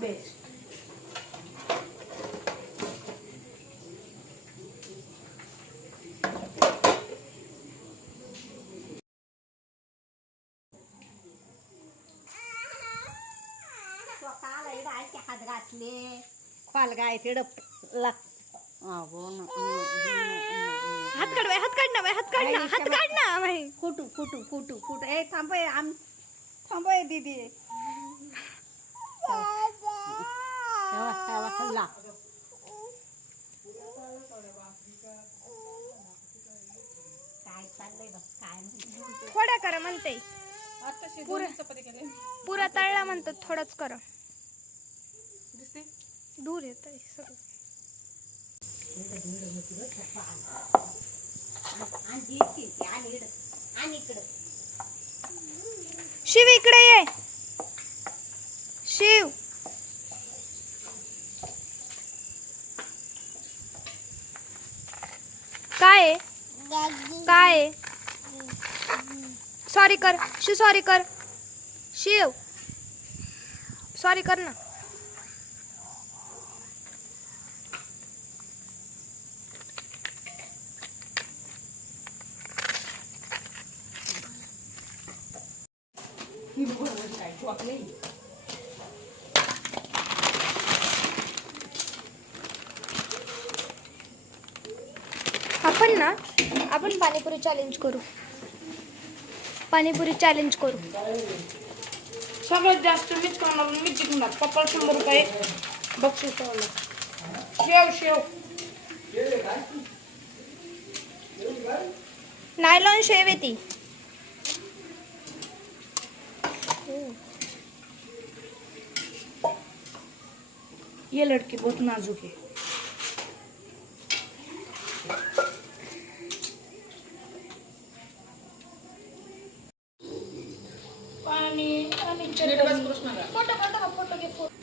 Best हात घातले पाल गाय तिड लाग हात काढ हात काढ ना हात काढ ना हात काढ ना बाई. कुटू कुटू कुटू कुटू ए थांबय आम थांबय दीदी तेव्हा हल्ला काय चाललंय बघ काय म्हणते? थोड्या करा म्हणते. पुरा पुरा तळला म्हणतात थोडाच करा. दूर येत सगळं. आणि इतकी ती आणि इकडं आणि इकडं शिव इकडे ये. शिव. काय? काय? सॉरी कर. शिव सॉरी कर. शिव. सॉरी कर ना. आपण ना आपण पाणीपुरी चॅलेंज करू. पाणीपुरी चॅलेंज करू. सगळ्यात जास्त मीच करणार मीच जिंकणार. पप्पा शंभर रुपये बक्षीस ठेवलं. शेव शेव. नायलॉन शेव आहे ती. ये लड़की बहुत नाजुक है आणि चटणी. फोटो काढा का? फोटो घे फोटो.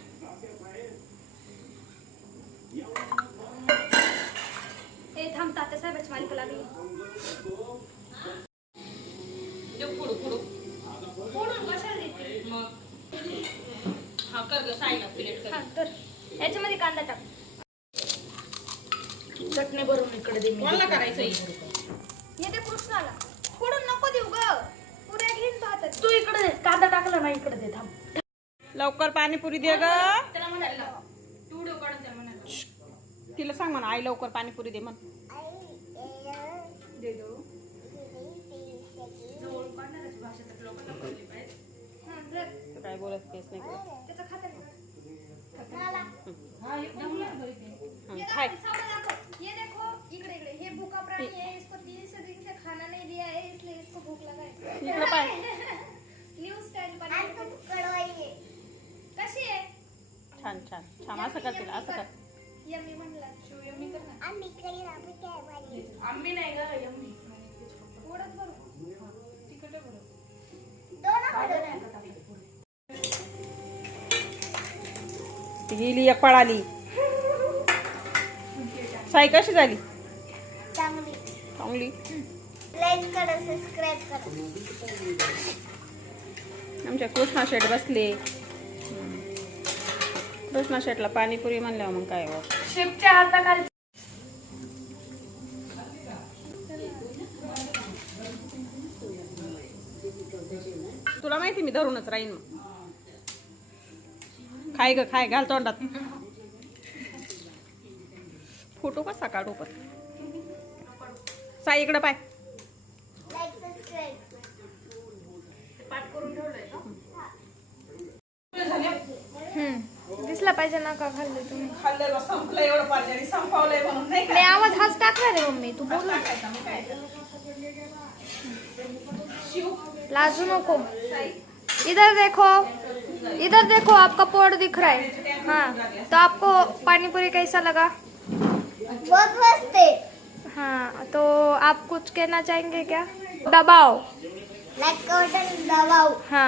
ए थांब तात्या साहेबाची मालिका लागली. फोडून कशाला देते? हा, तर याच्यामध्ये कांदा टाक. चटणी भरून इकडे दे मला करायचं हे ते कृष्णाला. फोडून नको देऊ ग पुऱ्या घेईन तो हातात तू इकडे दे इकडे दे थांब लवकर पाणीपुरी दे ग त्याला म्हणायला तू व्हिडिओ काढून त्या म्हणायला तिला सांग म्हणा आई लवकर पाणीपुरी दे म्हण हा. तू काय बोलत तेच नाही. त्याचं खातं. हा. हं, ये खाय दाखव, सावळं दाखव. ये देखो इकडे इकडे हे भूखा प्राणी इसको तीन सौ दिन से खाना नहीं दिया है इसलिए इसको भूख लगा है इकडं पाय न्यू स्टाईल पाणी कशी आहे छान छान असं करतील असं कर. यम्मी म्हणला शिव यम्मी कर ना. आंबी नाही ग यम्मी. ओढत बरं तिकडे बरं ती गेली एक पळाली. साई कशी झाली? चांगली. लाईक करा सबस्क्राईब करा. आमच्या कृष्णा शेट बसले. कृष्णा शेटला पाणीपुरी म्हणल्यावर मग काय हो? शेपच्या हाताखाली तुला माहिती मी धरूनच राहीन मग. खाय ग खाय घाल तोंडात. फोटो कसा काढू पण? साई इकडं पाय. पाठ करून ठेवलंय दिसला पाहिजे ना का खाल्ले तुम्ही। खाल्लेलं संपलं एवढं पाहिजे आणि संपवलंय म्हणून नाही नाही आवाज़ हाच टाकणार रे मम्मी तू बोल ना. टाकायचा मग काय? लाजू नको. इधर देखो इधर देखो आपका पोर्ट दिख रहा है। हाँ तो आपको पानीपुरी कैसा लगा? बहुत मस्त है। हाँ तो आप कुछ कहना चाहेंगे क्या? दबाओ। लाईक का बटन दबाओ। हाँ।